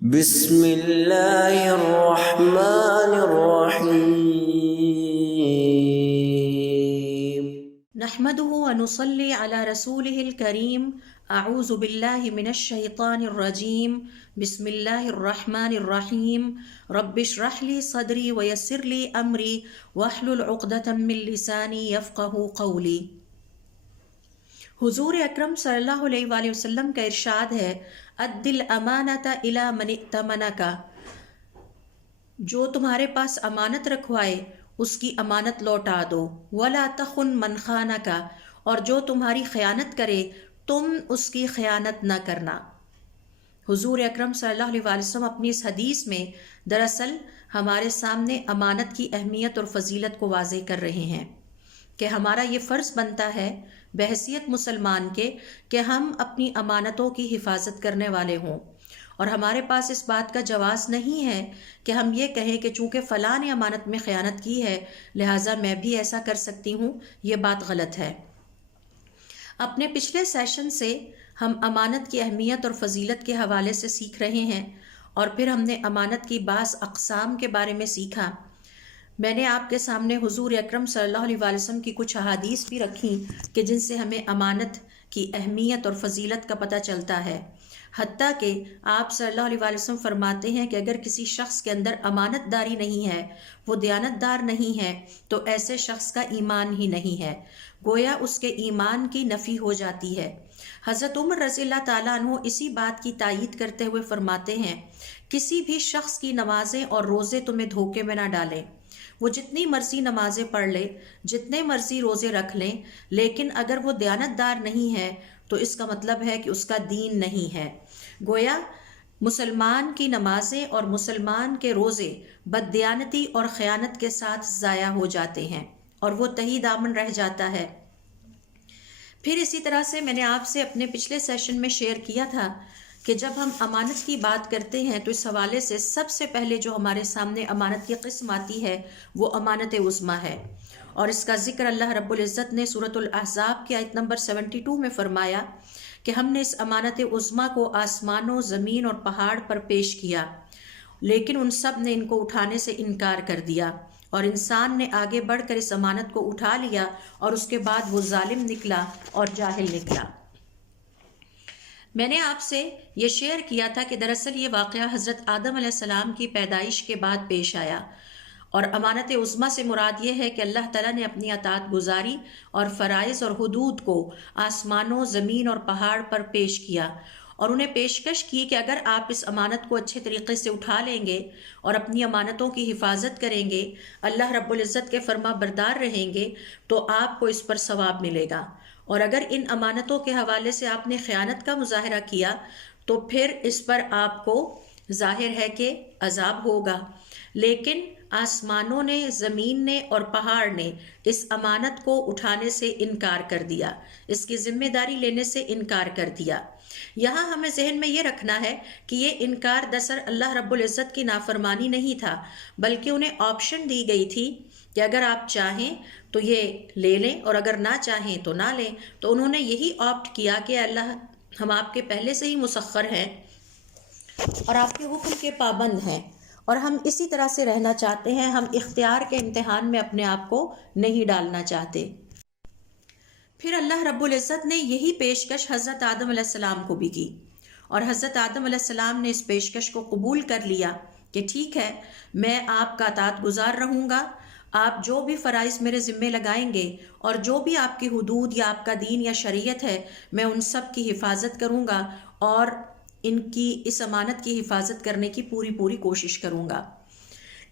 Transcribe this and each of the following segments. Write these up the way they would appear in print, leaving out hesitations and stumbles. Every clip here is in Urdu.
بسم اللہ الرحمن الرحیم نحمده ونصلي على رسوله الكريم اعوذ باللہ من الشیطان الرجیم بسم اللہ الرحمن الرحیم رب اشرح لي صدری ویسر لي امری واحلل عقدۃ من لسانی یفقهوا قولی۔ حضور اکرم صلی اللہ علیہ وآلہ وسلم کا ارشاد ہے، اد الامانۃ الی من ائتمنک، جو تمہارے پاس امانت رکھوائے اس کی امانت لوٹا دو، ولا تخن من خانک، اور جو تمہاری خیانت کرے تم اس کی خیانت نہ کرنا۔ حضور اکرم صلی اللہ علیہ وسلم اپنی اس حدیث میں دراصل ہمارے سامنے امانت کی اہمیت اور فضیلت کو واضح کر رہے ہیں کہ ہمارا یہ فرض بنتا ہے بحیثیت مسلمان کے کہ ہم اپنی امانتوں کی حفاظت کرنے والے ہوں، اور ہمارے پاس اس بات کا جواز نہیں ہے کہ ہم یہ کہیں کہ چونکہ فلاں نے امانت میں خیانت کی ہے لہٰذا میں بھی ایسا کر سکتی ہوں۔ یہ بات غلط ہے۔ اپنے پچھلے سیشن سے ہم امانت کی اہمیت اور فضیلت کے حوالے سے سیکھ رہے ہیں، اور پھر ہم نے امانت کی بعض اقسام کے بارے میں سیکھا۔ میں نے آپ کے سامنے حضور اکرم صلی اللہ علیہ وسلم کی کچھ احادیث بھی رکھیں کہ جن سے ہمیں امانت کی اہمیت اور فضیلت کا پتہ چلتا ہے۔ حتیٰ کہ آپ صلی اللہ علیہ وسلم فرماتے ہیں کہ اگر کسی شخص کے اندر امانت داری نہیں ہے، وہ دیانت دار نہیں ہے، تو ایسے شخص کا ایمان ہی نہیں ہے، گویا اس کے ایمان کی نفی ہو جاتی ہے۔ حضرت عمر رضی اللہ تعالیٰ عنہ اسی بات کی تائید کرتے ہوئے فرماتے ہیں، کسی بھی شخص کی نمازیں اور روزے تمہیں دھوکے میں نہ ڈالیں۔ وہ جتنی مرضی نمازیں پڑھ لے، جتنے مرضی روزے رکھ لیں، لیکن اگر وہ دیانت دار نہیں ہے تو اس کا مطلب ہے کہ اس کا دین نہیں ہے۔ گویا مسلمان کی نمازیں اور مسلمان کے روزے بددیانتی اور خیانت کے ساتھ ضائع ہو جاتے ہیں اور وہ تہی دامن رہ جاتا ہے۔ پھر اسی طرح سے میں نے آپ سے اپنے پچھلے سیشن میں شیئر کیا تھا کہ جب ہم امانت کی بات کرتے ہیں تو اس حوالے سے سب سے پہلے جو ہمارے سامنے امانت کی قسم آتی ہے وہ امانت عظمیٰ ہے، اور اس کا ذکر اللہ رب العزت نے سورۃ الاحزاب کی آیت نمبر 72 میں فرمایا کہ ہم نے اس امانت عظمیٰ کو آسمانوں، زمین اور پہاڑ پر پیش کیا، لیکن ان سب نے ان کو اٹھانے سے انکار کر دیا، اور انسان نے آگے بڑھ کر اس امانت کو اٹھا لیا اور اس کے بعد وہ ظالم نکلا اور جاہل نکلا۔ میں نے آپ سے یہ شیئر کیا تھا کہ دراصل یہ واقعہ حضرت آدم علیہ السلام کی پیدائش کے بعد پیش آیا، اور امانت عظمیٰ سے مراد یہ ہے کہ اللہ تعالیٰ نے اپنی اطاعت گزاری اور فرائض اور حدود کو آسمانوں، زمین اور پہاڑ پر پیش کیا، اور انہیں پیشکش کی کہ اگر آپ اس امانت کو اچھے طریقے سے اٹھا لیں گے اور اپنی امانتوں کی حفاظت کریں گے، اللہ رب العزت کے فرما بردار رہیں گے، تو آپ کو اس پر ثواب ملے گا، اور اگر ان امانتوں کے حوالے سے آپ نے خیانت کا مظاہرہ کیا تو پھر اس پر آپ کو ظاہر ہے کہ عذاب ہوگا۔ لیکن آسمانوں نے، زمین نے اور پہاڑ نے اس امانت کو اٹھانے سے انکار کر دیا، اس کی ذمہ داری لینے سے انکار کر دیا۔ یہاں ہمیں ذہن میں یہ رکھنا ہے کہ یہ انکار دراصل اللہ رب العزت کی نافرمانی نہیں تھا، بلکہ انہیں آپشن دی گئی تھی کہ اگر آپ چاہیں تو یہ لے لیں اور اگر نہ چاہیں تو نہ لیں، تو انہوں نے یہی آپٹ کیا کہ اللہ ہم آپ کے پہلے سے ہی مسخر ہیں اور آپ کے حکم کے پابند ہیں، اور ہم اسی طرح سے رہنا چاہتے ہیں، ہم اختیار کے امتحان میں اپنے آپ کو نہیں ڈالنا چاہتے۔ پھر اللہ رب العزت نے یہی پیشکش حضرت آدم علیہ السلام کو بھی کی، اور حضرت آدم علیہ السلام نے اس پیشکش کو قبول کر لیا کہ ٹھیک ہے، میں آپ کا اطاعت گزار رہوں گا، آپ جو بھی فرائض میرے ذمے لگائیں گے اور جو بھی آپ کی حدود یا آپ کا دین یا شریعت ہے میں ان سب کی حفاظت کروں گا، اور ان کی اس امانت کی حفاظت کرنے کی پوری کوشش کروں گا۔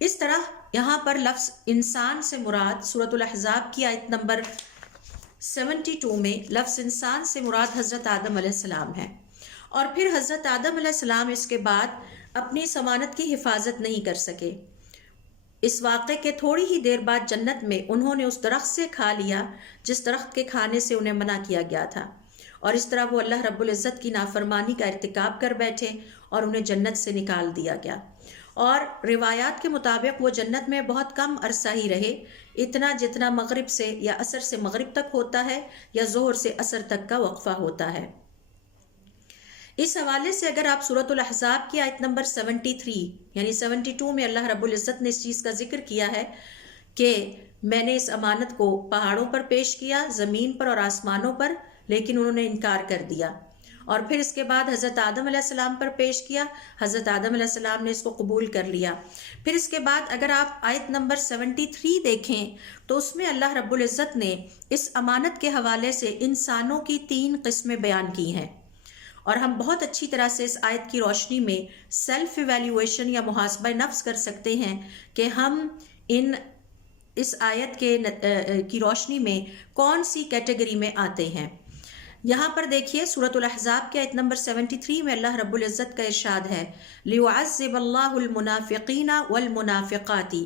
اس طرح یہاں پر لفظ انسان سے مراد سورۃ الاحزاب کی آیت نمبر 72 میں لفظ انسان سے مراد حضرت آدم علیہ السلام ہے، اور پھر حضرت آدم علیہ السلام اس کے بعد اپنی اس امانت کی حفاظت نہیں کر سکے۔ اس واقعے کے تھوڑی ہی دیر بعد جنت میں انہوں نے اس درخت سے کھا لیا جس درخت کے کھانے سے انہیں منع کیا گیا تھا، اور اس طرح وہ اللہ رب العزت کی نافرمانی کا ارتکاب کر بیٹھے اور انہیں جنت سے نکال دیا گیا، اور روایات کے مطابق وہ جنت میں بہت کم عرصہ ہی رہے، اتنا جتنا مغرب سے یا عصر سے مغرب تک ہوتا ہے یا ظہر سے عصر تک کا وقفہ ہوتا ہے۔ اس حوالے سے اگر آپ سورۃ الاحزاب کی آیت نمبر 73 یعنی 72 میں اللہ رب العزت نے اس چیز کا ذکر کیا ہے کہ میں نے اس امانت کو پہاڑوں پر پیش کیا، زمین پر اور آسمانوں پر، لیکن انہوں نے انکار کر دیا، اور پھر اس کے بعد حضرت آدم علیہ السلام پر پیش کیا، حضرت آدم علیہ السلام نے اس کو قبول کر لیا۔ پھر اس کے بعد اگر آپ آیت نمبر 73 دیکھیں تو اس میں اللہ رب العزت نے اس امانت کے حوالے سے انسانوں کی 3 قسمیں بیان کی ہیں، اور ہم بہت اچھی طرح سے اس آیت کی روشنی میں سیلف ایویلیویشن یا محاسبہ نفس کر سکتے ہیں کہ ہم اس آیت کی روشنی میں کون سی کیٹیگری میں آتے ہیں۔ یہاں پر دیکھیے سورۃ الاحزاب کے آیت نمبر 73 میں اللہ رب العزت کا ارشاد ہے لِيُعَذِّبَ اللَّهُ الْمُنَافِقِينَ وَالْمُنَافِقَاتِ،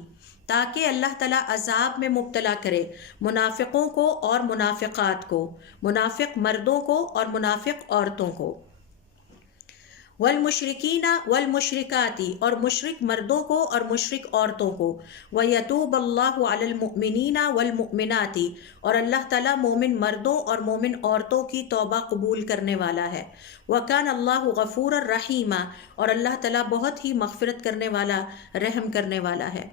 تاکہ اللہ تعالیٰ عذاب میں مبتلا کرے منافقوں کو اور منافقات کو، منافق مردوں کو اور منافق عورتوں کو، والمشرکین والمشرکات، اور مشرک مردوں کو اور مشرک عورتوں کو، وَيَتُوبَ اللَّهُ عَلَى الْمُؤْمِنِينَ وَالْمُؤْمِنَاتِ، اور اللہ تعالیٰ مومن مردوں اور مومن عورتوں کی توبہ قبول کرنے والا ہے، وَكَانَ اللَّهُ غَفُورًا رَحِيمًا، اور اللہ تعالیٰ بہت ہی مغفرت کرنے والا، رحم کرنے والا ہے۔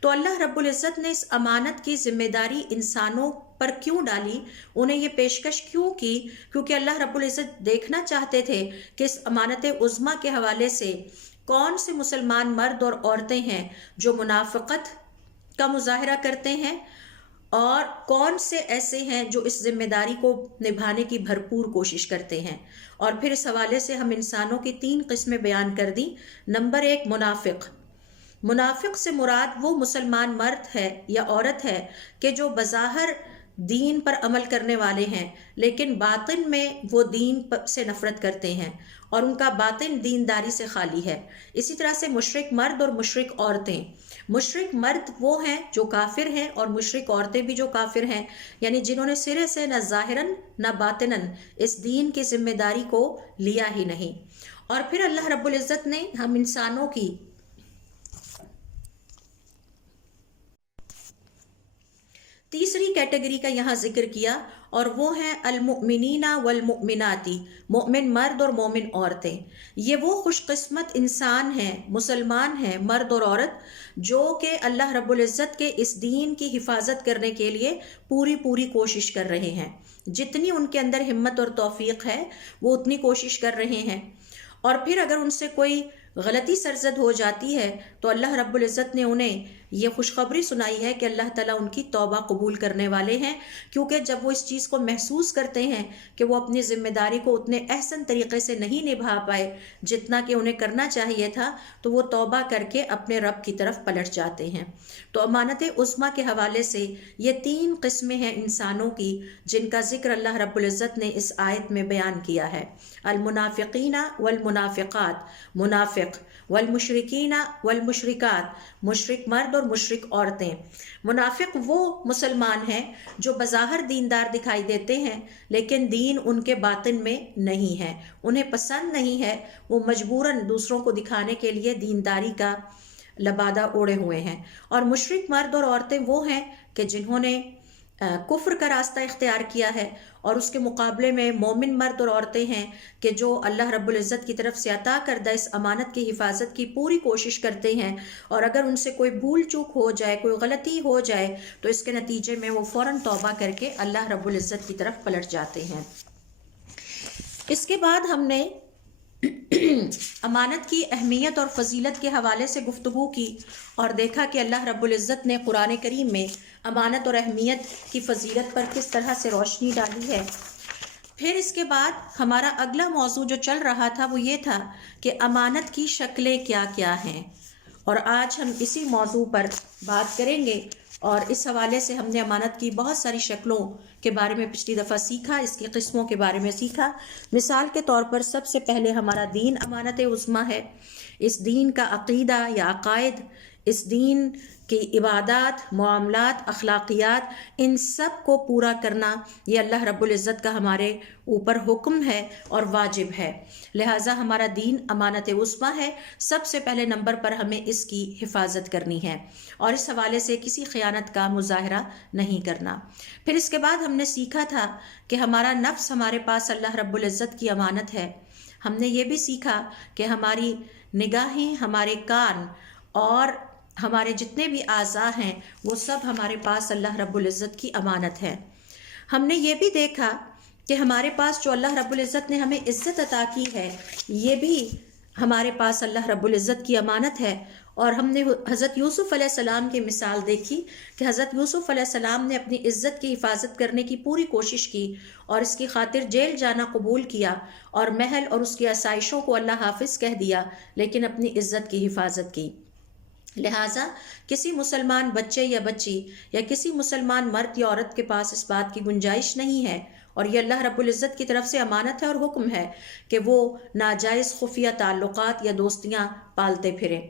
تو اللہ رب العزت نے اس امانت کی ذمہ داری انسانوں پر کیوں ڈالی، انہیں یہ پیشکش کیوں کی؟ کیونکہ اللہ رب العزت دیکھنا چاہتے تھے کہ اس امانت عظمیٰ کے حوالے سے کون سے مسلمان مرد اور عورتیں ہیں جو منافقت کا مظاہرہ کرتے ہیں، اور کون سے ایسے ہیں جو اس ذمہ داری کو نبھانے کی بھرپور کوشش کرتے ہیں۔ اور پھر اس حوالے سے ہم انسانوں کی 3 قسمیں بیان کر دیں۔ نمبر 1 منافق۔ منافق سے مراد وہ مسلمان مرد ہے یا عورت ہے کہ جو بظاہر دین پر عمل کرنے والے ہیں لیکن باطن میں وہ دین سے نفرت کرتے ہیں اور ان کا باطن دینداری سے خالی ہے۔ اسی طرح سے مشرک مرد اور مشرک عورتیں، مشرک مرد وہ ہیں جو کافر ہیں اور مشرک عورتیں بھی جو کافر ہیں، یعنی جنہوں نے سرے سے نہ ظاہراً نہ باطناً اس دین کی ذمہ داری کو لیا ہی نہیں۔ اور پھر اللہ رب العزت نے ہم انسانوں کی تیسری کیٹیگری کا یہاں ذکر کیا، اور وہ ہیں المؤمنین والمؤمنات، مومن مرد اور مومن عورتیں۔ یہ وہ خوش قسمت انسان ہیں، مسلمان ہیں، مرد اور عورت، جو کہ اللہ رب العزت کے اس دین کی حفاظت کرنے کے لیے پوری کوشش کر رہے ہیں۔ جتنی ان کے اندر ہمت اور توفیق ہے وہ اتنی کوشش کر رہے ہیں، اور پھر اگر ان سے کوئی غلطی سرزد ہو جاتی ہے تو اللہ رب العزت نے انہیں یہ خوشخبری سنائی ہے کہ اللہ تعالیٰ ان کی توبہ قبول کرنے والے ہیں، کیونکہ جب وہ اس چیز کو محسوس کرتے ہیں کہ وہ اپنی ذمہ داری کو اتنے احسن طریقے سے نہیں نبھا پائے جتنا کہ انہیں کرنا چاہیے تھا، تو وہ توبہ کر کے اپنے رب کی طرف پلٹ جاتے ہیں۔ تو امانت عظمیٰ کے حوالے سے یہ 3 قسمیں ہیں انسانوں کی جن کا ذکر اللہ رب العزت نے اس آیت میں بیان کیا ہے۔ المنافقین والمنافقات، منافق، والمشرکین والمشرکات، مشرک مرد اور مشرک عورتیں۔ منافق وہ مسلمان ہیں جو بظاہر دیندار دکھائی دیتے ہیں لیکن دین ان کے باطن میں نہیں ہے، انہیں پسند نہیں ہے، وہ مجبوراً دوسروں کو دکھانے کے لیے دینداری کا لبادہ اوڑے ہوئے ہیں۔ اور مشرک مرد اور عورتیں وہ ہیں کہ جنہوں نے کفر کا راستہ اختیار کیا ہے، اور اس کے مقابلے میں مومن مرد اور عورتیں ہیں کہ جو اللہ رب العزت کی طرف سے عطا کردہ اس امانت کی حفاظت کی پوری کوشش کرتے ہیں، اور اگر ان سے کوئی بھول چوک ہو جائے، کوئی غلطی ہو جائے تو اس کے نتیجے میں وہ فوراً توبہ کر کے اللہ رب العزت کی طرف پلٹ جاتے ہیں۔ اس کے بعد ہم نے امانت کی اہمیت اور فضیلت کے حوالے سے گفتگو کی اور دیکھا کہ اللہ رب العزت نے قرآن کریم میں امانت اور اہمیت کی فضیلت پر کس طرح سے روشنی ڈالی ہے۔ پھر اس کے بعد ہمارا اگلا موضوع جو چل رہا تھا وہ یہ تھا کہ امانت کی شکلیں کیا کیا ہیں، اور آج ہم اسی موضوع پر بات کریں گے۔ اور اس حوالے سے ہم نے امانت کی بہت ساری شکلوں کے بارے میں پچھلی دفعہ سیکھا، اس کی قسموں کے بارے میں سیکھا۔ مثال کے طور پر سب سے پہلے ہمارا دین امانت عظمیٰ ہے۔ اس دین کا عقیدہ یا عقائد، اس دین کی عبادات، معاملات، اخلاقیات، ان سب کو پورا کرنا یہ اللہ رب العزت کا ہمارے اوپر حکم ہے اور واجب ہے، لہٰذا ہمارا دین امانت عظمیٰ ہے۔ سب سے پہلے نمبر پر ہمیں اس کی حفاظت کرنی ہے اور اس حوالے سے کسی خیانت کا مظاہرہ نہیں کرنا۔ پھر اس کے بعد ہم نے سیکھا تھا کہ ہمارا نفس ہمارے پاس اللہ رب العزت کی امانت ہے، ہم نے یہ بھی سیکھا کہ ہماری نگاہیں، ہمارے کان اور ہمارے جتنے بھی اعضاء ہیں وہ سب ہمارے پاس اللہ رب العزت کی امانت ہے۔ ہم نے یہ بھی دیکھا کہ ہمارے پاس جو اللہ رب العزت نے ہمیں عزت عطا کی ہے یہ بھی ہمارے پاس اللہ رب العزت کی امانت ہے۔ اور ہم نے حضرت یوسف علیہ السلام کی مثال دیکھی کہ حضرت یوسف علیہ السلام نے اپنی عزت کی حفاظت کرنے کی پوری کوشش کی اور اس کی خاطر جیل جانا قبول کیا اور محل اور اس کی آسائشوں کو اللہ حافظ کہہ دیا، لیکن اپنی عزت کی حفاظت کی۔ لہٰذا کسی مسلمان بچے یا بچی یا کسی مسلمان مرد یا عورت کے پاس اس بات کی گنجائش نہیں ہے، اور یہ اللہ رب العزت کی طرف سے امانت ہے اور حکم ہے کہ وہ ناجائز خفیہ تعلقات یا دوستیاں پالتے پھریں۔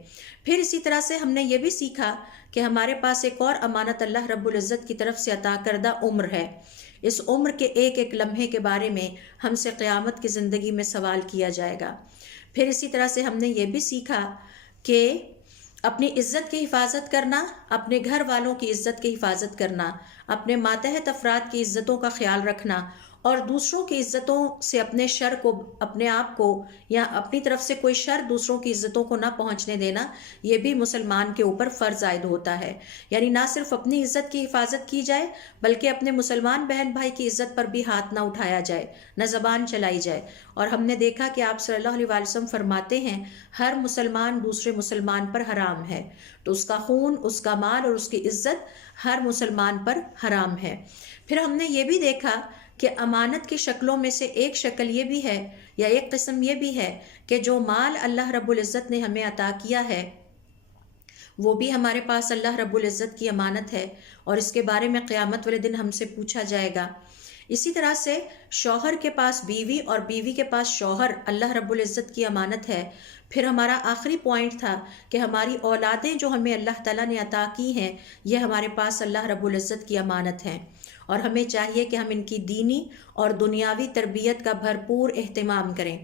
پھر اسی طرح سے ہم نے یہ بھی سیکھا کہ ہمارے پاس ایک اور امانت اللہ رب العزت کی طرف سے عطا کردہ عمر ہے۔ اس عمر کے ایک ایک لمحے کے بارے میں ہم سے قیامت کی زندگی میں سوال کیا جائے گا۔ پھر اسی طرح سے ہم نے یہ بھی سیکھا کہ اپنی عزت کی حفاظت کرنا، اپنے گھر والوں کی عزت کی حفاظت کرنا، اپنے ماتحت افراد کی عزتوں کا خیال رکھنا اور دوسروں کی عزتوں سے اپنے شر کو، اپنے آپ کو یا اپنی طرف سے کوئی شر دوسروں کی عزتوں کو نہ پہنچنے دینا، یہ بھی مسلمان کے اوپر فرض عائد ہوتا ہے۔ یعنی نہ صرف اپنی عزت کی حفاظت کی جائے بلکہ اپنے مسلمان بہن بھائی کی عزت پر بھی ہاتھ نہ اٹھایا جائے، نہ زبان چلائی جائے۔ اور ہم نے دیکھا کہ آپ صلی اللہ علیہ وسلم فرماتے ہیں ہر مسلمان دوسرے مسلمان پر حرام ہے، تو اس کا خون، اس کا مال اور اس کی عزت ہر مسلمان پر حرام ہے۔ پھر ہم نے یہ بھی دیکھا کہ امانت کی شکلوں میں سے ایک شکل یہ بھی ہے یا ایک قسم یہ بھی ہے کہ جو مال اللہ رب العزت نے ہمیں عطا کیا ہے وہ بھی ہمارے پاس اللہ رب العزت کی امانت ہے اور اس کے بارے میں قیامت والے دن ہم سے پوچھا جائے گا۔ اسی طرح سے شوہر کے پاس بیوی اور بیوی کے پاس شوہر اللہ رب العزت کی امانت ہے۔ پھر ہمارا آخری پوائنٹ تھا کہ ہماری اولادیں جو ہمیں اللہ تعالیٰ نے عطا کی ہیں یہ ہمارے پاس اللہ رب العزت کی امانت ہیں، اور ہمیں چاہیے کہ ہم ان کی دینی اور دنیاوی تربیت کا بھرپور اہتمام کریں۔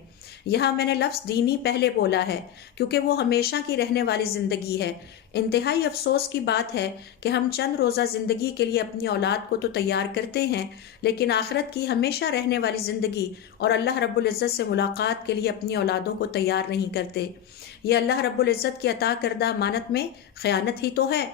یہاں میں نے لفظ دینی پہلے بولا ہے کیونکہ وہ ہمیشہ کی رہنے والی زندگی ہے۔ انتہائی افسوس کی بات ہے کہ ہم چند روزہ زندگی کے لیے اپنی اولاد کو تو تیار کرتے ہیں لیکن آخرت کی ہمیشہ رہنے والی زندگی اور اللہ رب العزت سے ملاقات کے لیے اپنی اولادوں کو تیار نہیں کرتے۔ یہ اللہ رب العزت کی عطا کردہ امانت میں خیانت ہی تو ہے۔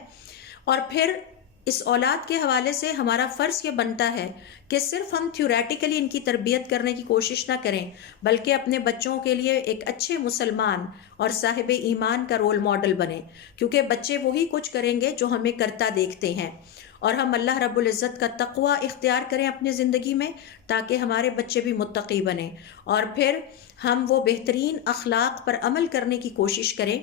اور پھر اس اولاد کے حوالے سے ہمارا فرض یہ بنتا ہے کہ صرف ہم تھیوریٹیکلی ان کی تربیت کرنے کی کوشش نہ کریں بلکہ اپنے بچوں کے لیے ایک اچھے مسلمان اور صاحب ایمان کا رول ماڈل بنیں، کیونکہ بچے وہی کچھ کریں گے جو ہمیں کرتا دیکھتے ہیں، اور ہم اللہ رب العزت کا تقوی اختیار کریں اپنی زندگی میں تاکہ ہمارے بچے بھی متقی بنیں، اور پھر ہم وہ بہترین اخلاق پر عمل کرنے کی کوشش کریں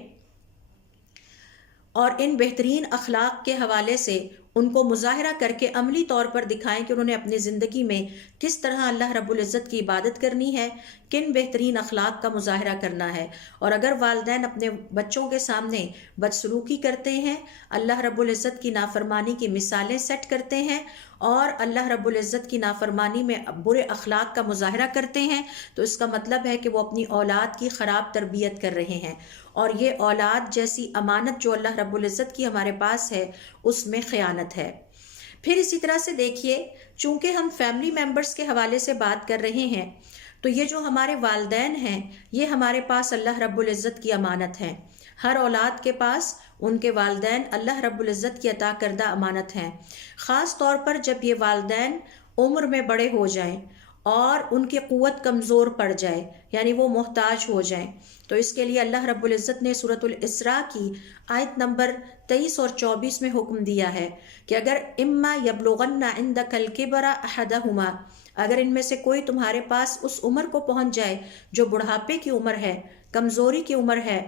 اور ان بہترین اخلاق کے حوالے سے ان کو مظاہرہ کر کے عملی طور پر دکھائیں کہ انہوں نے اپنی زندگی میں کس طرح اللہ رب العزت کی عبادت کرنی ہے، کن بہترین اخلاق کا مظاہرہ کرنا ہے۔ اور اگر والدین اپنے بچوں کے سامنے بدسلوکی کرتے ہیں، اللہ رب العزت کی نافرمانی کی مثالیں سیٹ کرتے ہیں اور اللہ رب العزت کی نافرمانی میں برے اخلاق کا مظاہرہ کرتے ہیں، تو اس کا مطلب ہے کہ وہ اپنی اولاد کی خراب تربیت کر رہے ہیں، اور یہ اولاد جیسی امانت جو اللہ رب العزت کی ہمارے پاس ہے اس میں خیانت ہے۔ پھر اسی طرح سے دیکھیے، چونکہ ہم فیملی ممبرز کے حوالے سے بات کر رہے ہیں تو یہ جو ہمارے والدین ہیں یہ ہمارے پاس اللہ رب العزت کی امانت ہیں۔ ہر اولاد کے پاس ان کے والدین اللہ رب العزت کی عطا کردہ امانت ہیں، خاص طور پر جب یہ والدین عمر میں بڑے ہو جائیں اور ان کی قوت کمزور پڑ جائے، یعنی وہ محتاج ہو جائیں، تو اس کے لیے اللہ رب العزت نے سورۃ الاسراء کی آیت نمبر 23 اور 24 میں حکم دیا ہے کہ اگر اما یبلغن عندک الکبر احدہما، اگر ان میں سے کوئی تمہارے پاس اس عمر کو پہنچ جائے جو بڑھاپے کی عمر ہے، کمزوری کی عمر ہے،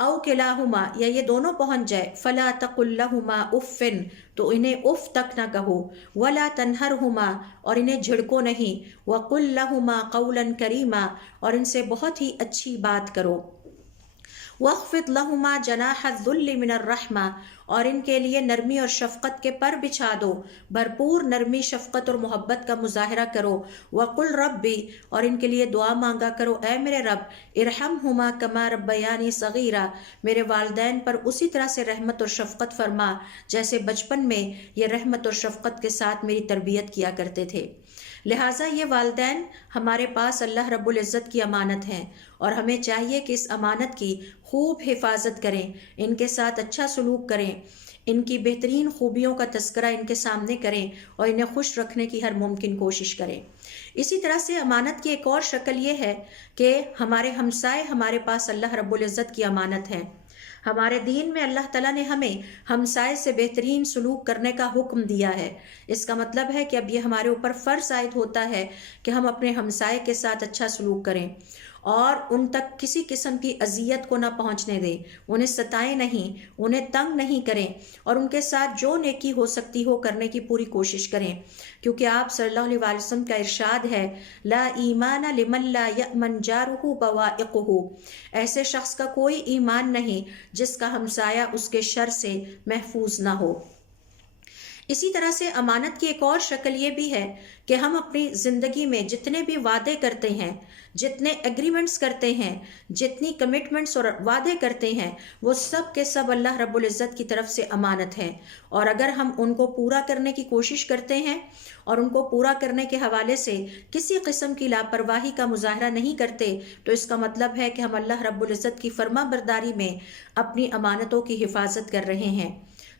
او کلاہما، یا یہ دونوں پہنچ جائے، فلا تقل لہما اف، تو انہیں اف تک نہ کہو، ولا تنہرہما، اور انہیں جھڑکو نہیں، وقل لہما قولا کریما، اور ان سے بہت ہی اچھی بات کرو، وَاخْفِضْ لَهُمَا جَنَاحَ الذُّلِّ مِنَ الرَّحْمَةِ، اور ان کے لیے نرمی اور شفقت کے پر بچھا دو، بھرپور نرمی، شفقت اور محبت کا مظاہرہ کرو، وَقُلْ رَبِّ، اور ان کے لیے دعا مانگا کرو، اے میرے رب، ارحمہما کما ربیانی صغیرا، میرے والدین پر اسی طرح سے رحمت اور شفقت فرما جیسے بچپن میں یہ رحمت اور شفقت کے ساتھ میری تربیت کیا کرتے تھے۔ لہٰذا یہ والدین ہمارے پاس اللہ رب العزت کی امانت ہیں، اور ہمیں چاہیے کہ اس امانت کی خوب حفاظت کریں، ان کے ساتھ اچھا سلوک کریں، ان کی بہترین خوبیوں کا تذکرہ ان کے سامنے کریں اور انہیں خوش رکھنے کی ہر ممکن کوشش کریں۔ اسی طرح سے امانت کی ایک اور شکل یہ ہے کہ ہمارے ہمسائے ہمارے پاس اللہ رب العزت کی امانت ہیں۔ ہمارے دین میں اللہ تعالیٰ نے ہمیں ہمسائے سے بہترین سلوک کرنے کا حکم دیا ہے۔ اس کا مطلب ہے کہ اب یہ ہمارے اوپر فرض عائد ہوتا ہے کہ ہم اپنے ہمسائے کے ساتھ اچھا سلوک کریں اور ان تک کسی قسم کی اذیت کو نہ پہنچنے دیں، انہیں ستائیں نہیں، انہیں تنگ نہیں کریں، اور ان کے ساتھ جو نیکی ہو سکتی ہو کرنے کی پوری کوشش کریں، کیونکہ آپ صلی اللہ علیہ وسلم کا ارشاد ہے لا ایمان لمن لا یأمن جارہ بوائقہ، ایسے شخص کا کوئی ایمان نہیں جس کا ہمسایہ اس کے شر سے محفوظ نہ ہو۔ اسی طرح سے امانت کی ایک اور شکل یہ بھی ہے کہ ہم اپنی زندگی میں جتنے بھی وعدے کرتے ہیں، جتنے ایگریمنٹس کرتے ہیں، جتنی کمٹمنٹس اور وعدے کرتے ہیں، وہ سب کے سب اللہ رب العزت کی طرف سے امانت ہیں، اور اگر ہم ان کو پورا کرنے کی کوشش کرتے ہیں اور ان کو پورا کرنے کے حوالے سے کسی قسم کی لاپرواہی کا مظاہرہ نہیں کرتے تو اس کا مطلب ہے کہ ہم اللہ رب العزت کی فرما برداری میں اپنی امانتوں کی حفاظت کر رہے ہیں۔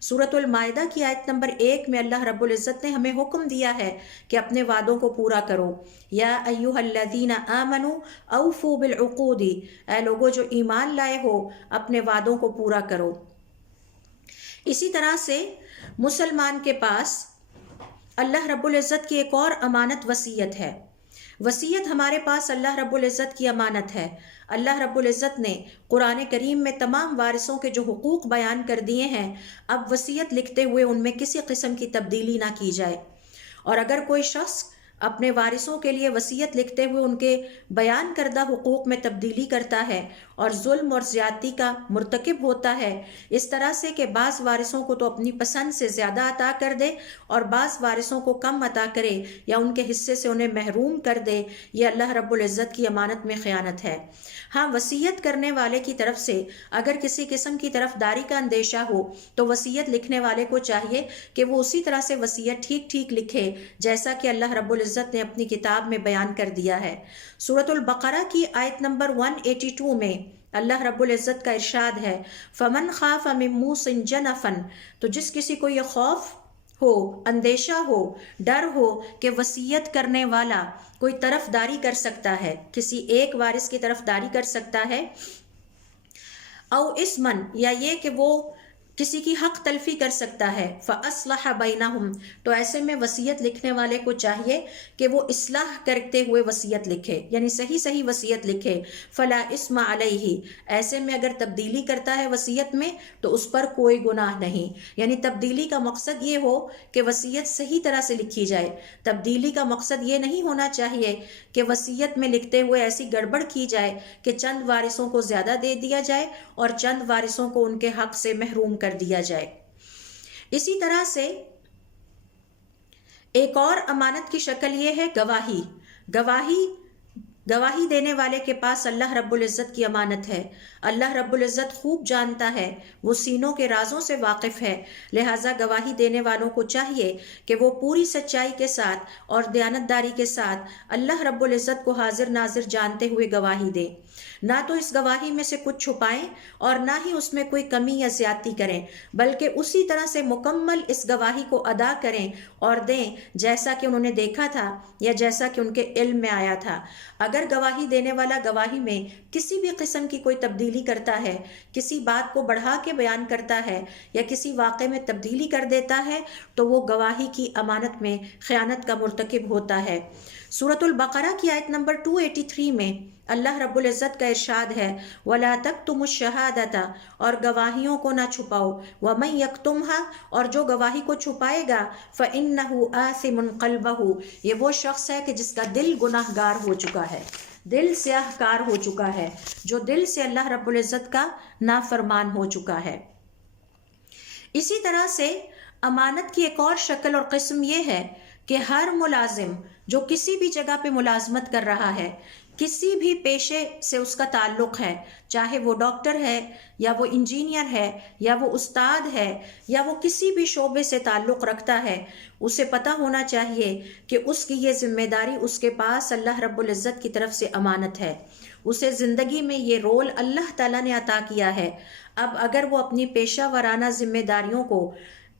سورۃ المائدہ کی آیت نمبر 1 میں اللہ رب العزت نے ہمیں حکم دیا ہے کہ اپنے وعدوں کو پورا کرو۔ یا ایھا الذین آمنوا اوفوا بالعقود، اے لوگو جو ایمان لائے ہو اپنے وعدوں کو پورا کرو۔ اسی طرح سے مسلمان کے پاس اللہ رب العزت کی ایک اور امانت وصیت ہے۔ وصیت ہمارے پاس اللہ رب العزت کی امانت ہے۔ اللہ رب العزت نے قرآن کریم میں تمام وارثوں کے جو حقوق بیان کر دیے ہیں، اب وصیت لکھتے ہوئے ان میں کسی قسم کی تبدیلی نہ کی جائے، اور اگر کوئی شخص اپنے وارثوں کے لیے وصیت لکھتے ہوئے ان کے بیان کردہ حقوق میں تبدیلی کرتا ہے اور ظلم اور زیادتی کا مرتکب ہوتا ہے، اس طرح سے کہ بعض وارثوں کو تو اپنی پسند سے زیادہ عطا کر دے اور بعض وارثوں کو کم عطا کرے یا ان کے حصے سے انہیں محروم کر دے، یہ اللہ رب العزت کی امانت میں خیانت ہے۔ ہاں، وصیت کرنے والے کی طرف سے اگر کسی قسم کی طرف داری کا اندیشہ ہو تو وصیت لکھنے والے کو چاہیے کہ وہ اسی طرح سے وصیت ٹھیک ٹھیک لکھے جیسا کہ اللہ رب العزت نے اپنی کتاب میں بیان کر دیا ہے۔ سورۃ البقرہ کی آیت نمبر 182 میں اللہ رب العزت کا ارشاد ہے فَمَنْ خَافَ مِن مُوصٍ جَنَفًا، تو جس کسی کو یہ خوف ہو، اندیشہ ہو، ڈر ہو کہ وصیت کرنے والا کوئی طرف داری کر سکتا ہے، کسی ایک وارث کی طرف داری کر سکتا ہے، او اسمن، یا یہ کہ وہ کسی کی حق تلفی کر سکتا ہے، فَأَصْلَحَ بَيْنَهُمْ، تو ایسے میں وصیت لکھنے والے کو چاہیے کہ وہ اصلاح کرتے ہوئے وصیت لکھے، یعنی صحیح وصیت لکھے، فَلَا إِثْمَ عَلَيْهِ، ایسے میں اگر تبدیلی کرتا ہے وصیت میں تو اس پر کوئی گناہ نہیں، یعنی تبدیلی کا مقصد یہ ہو کہ وصیت صحیح طرح سے لکھی جائے۔ تبدیلی کا مقصد یہ نہیں ہونا چاہیے کہ وصیت میں لکھتے ہوئے ایسی گڑبڑ کی جائے کہ چند وارثوں کو زیادہ دے دیا جائے اور چند وارثوں کو ان کے حق سے محروم کر دیا جائے۔ اسی طرح سے ایک اور امانت کی شکل یہ ہے گواہی۔ گواہی دینے والے کے پاس اللہ رب العزت کی امانت ہے۔ اللہ رب العزت خوب جانتا ہے، وہ سینوں کے رازوں سے واقف ہے، لہٰذا گواہی دینے والوں کو چاہیے کہ وہ پوری سچائی کے ساتھ اور دیانتداری کے ساتھ اللہ رب العزت کو حاضر ناظر جانتے ہوئے گواہی دیں، نہ تو اس گواہی میں سے کچھ چھپائیں اور نہ ہی اس میں کوئی کمی یا زیادتی کریں، بلکہ اسی طرح سے مکمل اس گواہی کو ادا کریں اور دیں جیسا کہ انہوں نے دیکھا تھا یا جیسا کہ ان کے علم میں آیا تھا۔ اگر گواہی دینے والا گواہی میں کسی بھی قسم کی کوئی تبدیلی کرتا ہے، کسی بات کو بڑھا کے بیان کرتا ہے یا کسی واقعے میں تبدیلی کر دیتا ہے تو وہ گواہی کی امانت میں خیانت کا مرتکب ہوتا ہے۔ سورۃ البقرہ کی آیت نمبر 283 میں اللہ رب العزت کا ارشاد ہے وَلَا تَكْتُمُوا الشَّهَادَةَ، اور گواہیوں کو نہ چھپاؤ، وَمَن يَكْتُمْهَا، اور جو گواہی کو چھپائے گا فَإِنَّهُ آثِمٌ قَلْبُهُ، یہ وہ شخص ہے کہ جس کا دل گناہ گار ہو چکا ہے، دل سیاہ کار ہو چکا ہے، جو دل سے اللہ رب العزت کا نافرمان ہو چکا ہے۔ اسی طرح سے امانت کی ایک اور شکل اور قسم یہ ہے کہ ہر ملازم جو کسی بھی جگہ پہ ملازمت کر رہا ہے، کسی بھی پیشے سے اس کا تعلق ہے، چاہے وہ ڈاکٹر ہے یا وہ انجینئر ہے یا وہ استاد ہے یا وہ کسی بھی شعبے سے تعلق رکھتا ہے، اسے پتہ ہونا چاہیے کہ اس کی یہ ذمہ داری اس کے پاس اللہ رب العزت کی طرف سے امانت ہے، اسے زندگی میں یہ رول اللہ تعالیٰ نے عطا کیا ہے۔ اب اگر وہ اپنی پیشہ ورانہ ذمہ داریوں کو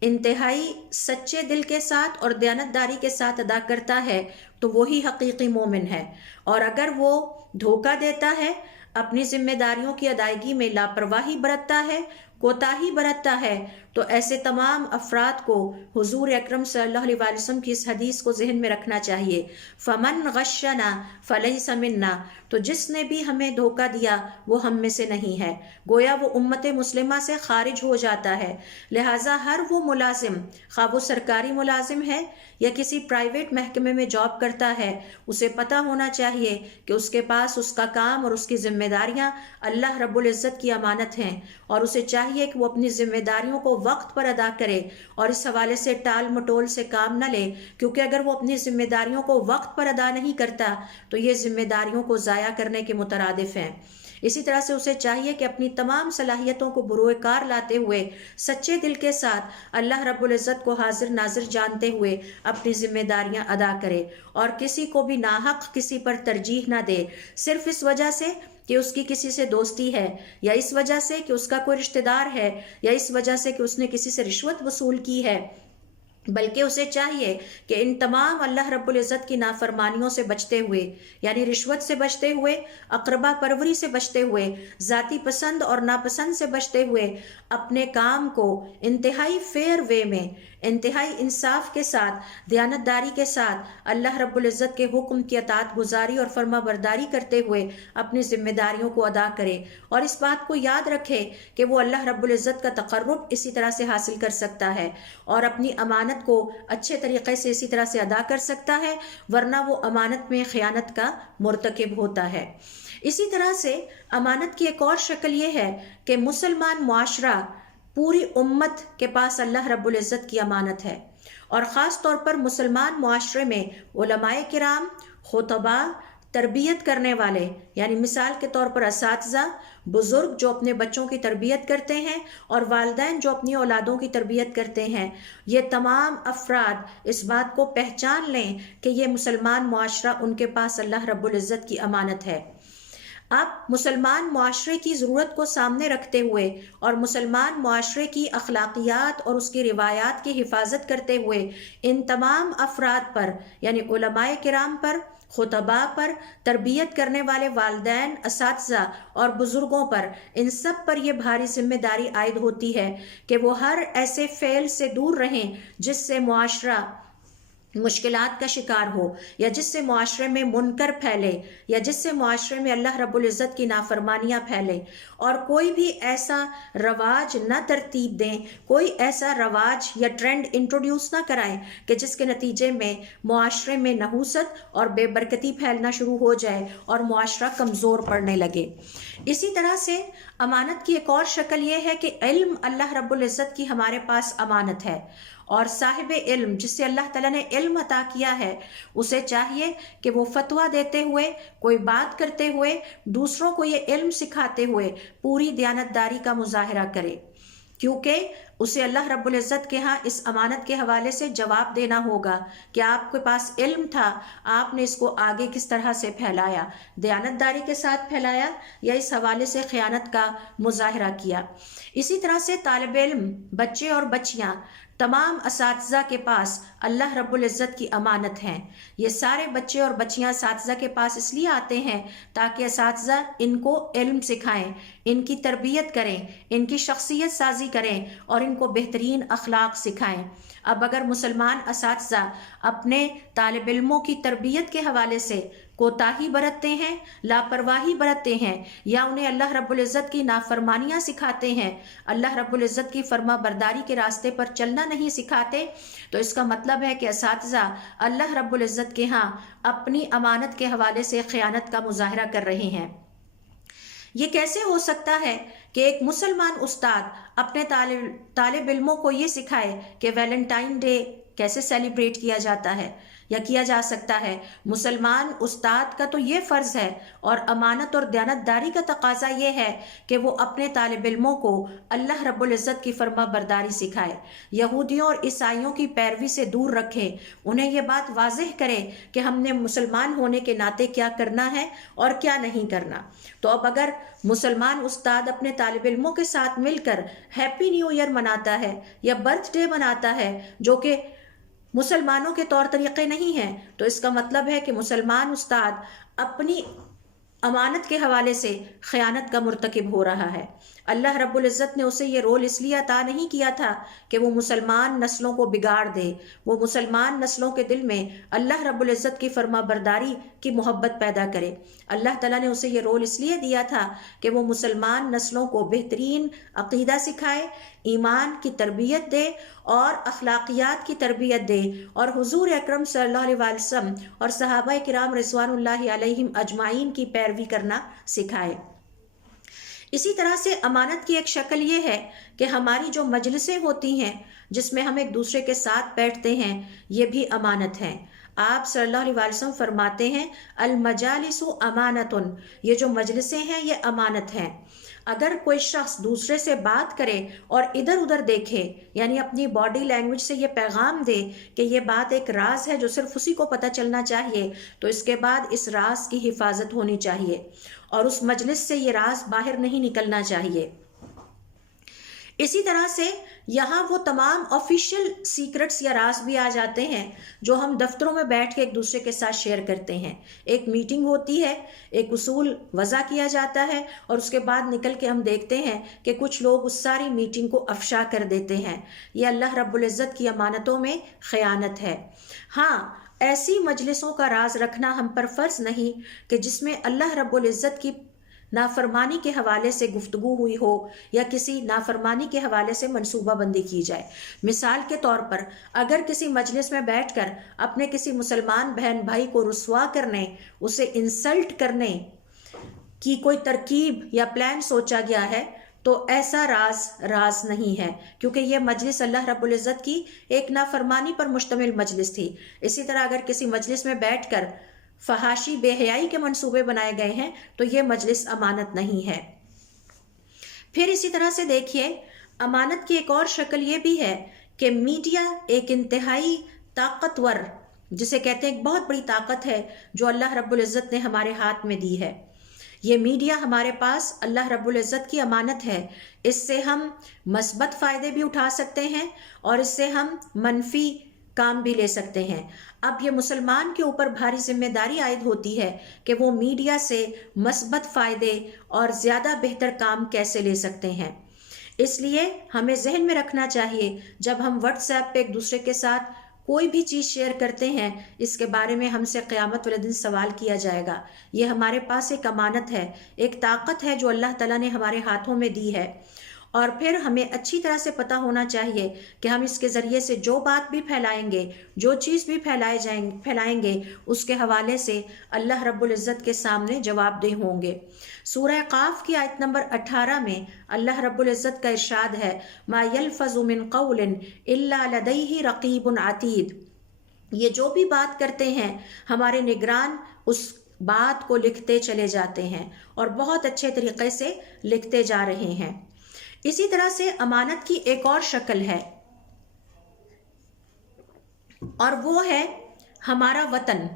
انتہائی سچے دل کے ساتھ اور دیانتداری کے ساتھ ادا کرتا ہے تو وہی حقیقی مومن ہے، اور اگر وہ دھوکہ دیتا ہے، اپنی ذمہ داریوں کی ادائیگی میں لاپرواہی برتتا ہے، کوتاہی برتتا ہے، تو ایسے تمام افراد کو حضور اکرم صلی اللہ علیہ وسلم کی اس حدیث کو ذہن میں رکھنا چاہیے، فمن غشنا فلیس منا، تو جس نے بھی ہمیں دھوکہ دیا وہ ہم میں سے نہیں ہے، گویا وہ امت مسلمہ سے خارج ہو جاتا ہے۔ لہٰذا ہر وہ ملازم، خواہ وہ سرکاری ملازم ہے یا کسی پرائیویٹ محکمے میں جاب کرتا ہے، اسے پتہ ہونا چاہیے کہ اس کے پاس اس کا کام اور اس کی ذمہ داریاں اللہ رب العزت کی امانت ہیں، اور اسے چاہیے کہ وہ اپنی ذمہ داریوں کو وقت پر ادا کرے اور اس حوالے سے ٹال مٹول سے کام نہ لے، کیونکہ اگر وہ اپنی ذمہ داریوں کو وقت پر ادا نہیں کرتا تو یہ ذمہ داریوں کو ضائع کرنے کے مترادف ہیں۔ اسی طرح سے اسے چاہیے کہ اپنی تمام صلاحیتوں کو بروئے کار لاتے ہوئے سچے دل کے ساتھ اللہ رب العزت کو حاضر ناظر جانتے ہوئے اپنی ذمہ داریاں ادا کرے، اور کسی کو بھی ناحق کسی پر ترجیح نہ دے، صرف اس وجہ سے کہ اس کی کسی سے دوستی ہے، یا اس وجہ سے کہ اس کا کوئی رشتہ دار ہے، یا اس وجہ سے کہ اس نے کسی سے رشوت وصول کی ہے، بلکہ اسے چاہیے کہ ان تمام اللہ رب العزت کی نافرمانیوں سے بچتے ہوئے، یعنی رشوت سے بچتے ہوئے، اقربا پروری سے بچتے ہوئے، ذاتی پسند اور ناپسند سے بچتے ہوئے، اپنے کام کو انتہائی فیئر وے میں، انتہائی انصاف کے ساتھ، دیانتداری کے ساتھ اللہ رب العزت کے حکم کی اطاعت گزاری اور فرما برداری کرتے ہوئے اپنی ذمہ داریوں کو ادا کرے، اور اس بات کو یاد رکھے کہ وہ اللہ رب العزت کا تقرب اسی طرح سے حاصل کر سکتا ہے اور اپنی امانت کو اچھے طریقے سے اسی طرح سے ادا کر سکتا ہے، ورنہ وہ امانت میں خیانت کا مرتکب ہوتا ہے۔ اسی طرح سے امانت کی ایک اور شکل یہ ہے کہ مسلمان معاشرہ، پوری امت کے پاس اللہ رب العزت کی امانت ہے، اور خاص طور پر مسلمان معاشرے میں علماء کرام، خطباء، تربیت کرنے والے، یعنی مثال کے طور پر اساتذہ، بزرگ جو اپنے بچوں کی تربیت کرتے ہیں، اور والدین جو اپنی اولادوں کی تربیت کرتے ہیں، یہ تمام افراد اس بات کو پہچان لیں کہ یہ مسلمان معاشرہ ان کے پاس اللہ رب العزت کی امانت ہے۔ اب مسلمان معاشرے کی ضرورت کو سامنے رکھتے ہوئے اور مسلمان معاشرے کی اخلاقیات اور اس کی روایات کی حفاظت کرتے ہوئے ان تمام افراد پر، یعنی علماء کرام پر، خطباء پر، تربیت کرنے والے والدین، اساتذہ اور بزرگوں پر، ان سب پر یہ بھاری ذمہ داری عائد ہوتی ہے کہ وہ ہر ایسے فعل سے دور رہیں جس سے معاشرہ مشکلات کا شکار ہو، یا جس سے معاشرے میں منکر پھیلے، یا جس سے معاشرے میں اللہ رب العزت کی نافرمانیاں پھیلے، اور کوئی بھی ایسا رواج نہ ترتیب دیں، کوئی ایسا رواج یا ٹرینڈ انٹروڈیوس نہ کرائیں کہ جس کے نتیجے میں معاشرے میں نحوست اور بے برکتی پھیلنا شروع ہو جائے اور معاشرہ کمزور پڑنے لگے۔ اسی طرح سے امانت کی ایک اور شکل یہ ہے کہ علم اللہ رب العزت کی ہمارے پاس امانت ہے، اور صاحب علم، جس سے اللہ تعالیٰ نے علم عطا کیا ہے، اسے چاہیے کہ وہ فتویٰ دیتے ہوئے، کوئی بات کرتے ہوئے، دوسروں کو یہ علم سکھاتے ہوئے پوری دیانتداری کا مظاہرہ کرے، کیونکہ اسے اللہ رب العزت کے ہاں اس امانت کے حوالے سے جواب دینا ہوگا کہ آپ کے پاس علم تھا، آپ نے اس کو آگے کس طرح سے پھیلایا، دیانتداری کے ساتھ پھیلایا یا اس حوالے سے خیانت کا مظاہرہ کیا۔ اسی طرح سے طالب علم، بچے اور بچیاں، تمام اساتذہ کے پاس اللہ رب العزت کی امانت ہیں۔ یہ سارے بچے اور بچیاں اساتذہ کے پاس اس لیے آتے ہیں تاکہ اساتذہ ان کو علم سکھائیں، ان کی تربیت کریں، ان کی شخصیت سازی کریں اور ان کو بہترین اخلاق سکھائیں۔ اب اگر مسلمان اساتذہ اپنے طالب علموں کی تربیت کے حوالے سے کوتاہی برتتے ہیں، لاپرواہی برتتے ہیں، یا انہیں اللہ رب العزت کی نافرمانیاں سکھاتے ہیں، اللہ رب العزت کی فرما برداری کے راستے پر چلنا نہیں سکھاتے، تو اس کا مطلب ہے کہ اساتذہ اللہ رب العزت کے ہاں اپنی امانت کے حوالے سے خیانت کا مظاہرہ کر رہے ہیں۔ یہ کیسے ہو سکتا ہے کہ ایک مسلمان استاد اپنے طالب علموں کو یہ سکھائے کہ ویلنٹائن ڈے کیسے سیلیبریٹ کیا جاتا ہے، یا کیا جا سکتا ہے۔ مسلمان استاد کا تو یہ فرض ہے اور امانت اور دیانتداری کا تقاضا یہ ہے کہ وہ اپنے طالب علموں کو اللہ رب العزت کی فرما برداری سکھائے، یہودیوں اور عیسائیوں کی پیروی سے دور رکھے، انہیں یہ بات واضح کرے کہ ہم نے مسلمان ہونے کے ناطے کیا کرنا ہے اور کیا نہیں کرنا۔ تو اب اگر مسلمان استاد اپنے طالب علموں کے ساتھ مل کر ہیپی نیو ایئر مناتا ہے یا برتھ ڈے مناتا ہے جو کہ مسلمانوں کے طور طریقے نہیں ہیں، تو اس کا مطلب ہے کہ مسلمان استاد اپنی امانت کے حوالے سے خیانت کا مرتکب ہو رہا ہے۔ اللہ رب العزت نے اسے یہ رول اس لیے عطا نہیں کیا تھا کہ وہ مسلمان نسلوں کو بگاڑ دے، وہ مسلمان نسلوں کے دل میں اللہ رب العزت کی فرما برداری کی محبت پیدا کرے۔ اللہ تعالیٰ نے اسے یہ رول اس لیے دیا تھا کہ وہ مسلمان نسلوں کو بہترین عقیدہ سکھائے، ایمان کی تربیت دے اور اخلاقیات کی تربیت دے، اور حضور اکرم صلی اللہ علیہ وسلم اور صحابہ کرام رضوان اللہ علیہم اجمعین کی پیروی کرنا سکھائے۔ اسی طرح سے امانت کی ایک شکل یہ ہے کہ ہماری جو مجلسیں ہوتی ہیں جس میں ہم ایک دوسرے کے ساتھ بیٹھتے ہیں، یہ بھی امانت ہیں۔ آپ صلی اللہ علیہ وسلم فرماتے ہیں المجالس امانتن، یہ جو مجلسیں ہیں یہ امانت ہیں۔ اگر کوئی شخص دوسرے سے بات کرے اور ادھر ادھر دیکھے، یعنی اپنی باڈی لینگویج سے یہ پیغام دے کہ یہ بات ایک راز ہے جو صرف اسی کو پتہ چلنا چاہیے، تو اس کے بعد اس راز کی حفاظت ہونی چاہیے اور اس مجلس سے یہ راز باہر نہیں نکلنا چاہیے۔ اسی طرح سے یہاں وہ تمام آفیشیل سیکرٹس یا راز بھی آ جاتے ہیں جو ہم دفتروں میں بیٹھ کے ایک دوسرے کے ساتھ شیئر کرتے ہیں۔ ایک میٹنگ ہوتی ہے، ایک اصول وضع کیا جاتا ہے اور اس کے بعد نکل کے ہم دیکھتے ہیں کہ کچھ لوگ اس ساری میٹنگ کو افشا کر دیتے ہیں۔ یہ اللہ رب العزت کی امانتوں میں خیانت ہے۔ ہاں، ایسی مجلسوں کا راز رکھنا ہم پر فرض نہیں کہ جس میں اللہ رب العزت کی نافرمانی کے حوالے سے گفتگو ہوئی ہو یا کسی نافرمانی کے حوالے سے منصوبہ بندی کی جائے۔ مثال کے طور پر اگر کسی مجلس میں بیٹھ کر اپنے کسی مسلمان بہن بھائی کو رسوا کرنے، اسے انسلٹ کرنے کی کوئی ترکیب یا پلان سوچا گیا ہے، تو ایسا راز نہیں ہے، کیونکہ یہ مجلس اللہ رب العزت کی ایک نافرمانی پر مشتمل مجلس تھی۔ اسی طرح اگر کسی مجلس میں بیٹھ کر فحاشی بے حیائی کے منصوبے بنائے گئے ہیں تو یہ مجلس امانت نہیں ہے۔ پھر اسی طرح سے دیکھیے، امانت کی ایک اور شکل یہ بھی ہے کہ میڈیا ایک انتہائی طاقتور، جسے کہتے ہیں ایک بہت بڑی طاقت ہے جو اللہ رب العزت نے ہمارے ہاتھ میں دی ہے۔ یہ میڈیا ہمارے پاس اللہ رب العزت کی امانت ہے، اس سے ہم مثبت فائدے بھی اٹھا سکتے ہیں اور اس سے ہم منفی کام بھی لے سکتے ہیں۔ اب یہ مسلمان کے اوپر بھاری ذمہ داری عائد ہوتی ہے کہ وہ میڈیا سے مثبت فائدے اور زیادہ بہتر کام کیسے لے سکتے ہیں۔ اس لیے ہمیں ذہن میں رکھنا چاہیے جب ہم واٹس ایپ پہ ایک دوسرے کے ساتھ کوئی بھی چیز شیئر کرتے ہیں، اس کے بارے میں ہم سے قیامت والے دن سوال کیا جائے گا۔ یہ ہمارے پاس ایک امانت ہے، ایک طاقت ہے جو اللہ تعالیٰ نے ہمارے ہاتھوں میں دی ہے، اور پھر ہمیں اچھی طرح سے پتہ ہونا چاہیے کہ ہم اس کے ذریعے سے جو بات بھی پھیلائیں گے، جو چیز بھی پھیلائیں گے، اس کے حوالے سے اللہ رب العزت کے سامنے جواب دہ ہوں گے۔ سورہ قاف کی آیت نمبر 18 میں اللہ رب العزت کا ارشاد ہے ما یلفظ من قول الا لدیہ رقیب عتید، یہ جو بھی بات کرتے ہیں ہمارے نگران اس بات کو لکھتے چلے جاتے ہیں اور بہت اچھے طریقے سے لکھتے جا رہے ہیں۔ اسی طرح سے امانت کی ایک اور شکل ہے اور وہ ہے ہمارا وطن۔